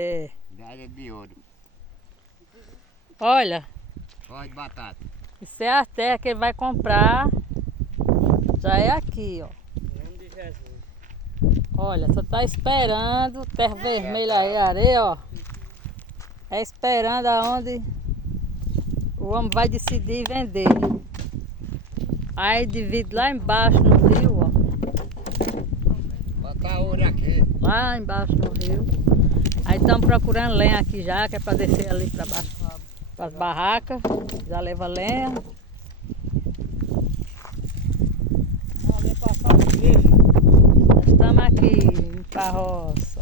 É. Medalha de ouro. Olha, Pode batata. isso é a terra que ele vai comprar. Já é aqui, ó. Em nome de Jesus. Olha, só tá esperando terra vermelha aí, areia, ó. É esperando aonde o homem vai decidir vender. Aí divide lá embaixo no rio, ó. Botar ouro aqui. Lá embaixo no rio. Aí estamos procurando lenha aqui já, que é para descer ali para baixo, para as barracas. Já leva lenha. Ali passar o trecho. Nós estamos aqui em carroça.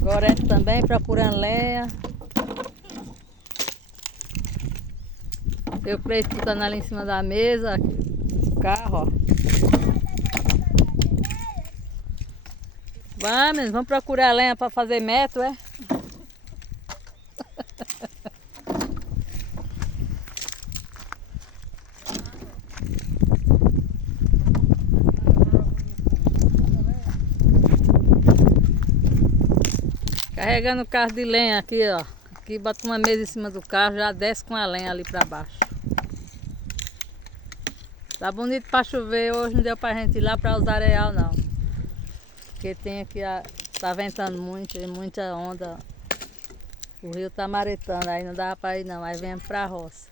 Gorete também procurando lenha. Eu creio que tá ali em cima da mesa, o carro, ó. Vamos procurar lenha para fazer metro, é? Carregando o carro de lenha aqui, ó. Aqui bota uma mesa em cima do carro, já desce com a lenha ali para baixo. Tá bonito para chover, hoje não deu pra gente ir lá para os areal não. Porque tem aqui, tá ventando muito, tem muita onda. O rio tá maretando, aí não dá para ir não, aí viemos pra roça.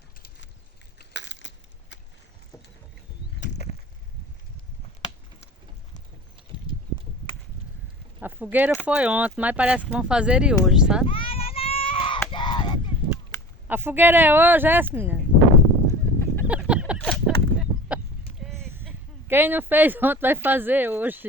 A fogueira foi ontem, mas parece que vão fazer e hoje, sabe? A fogueira é hoje, é essa, menina? Quem não fez ontem vai fazer hoje.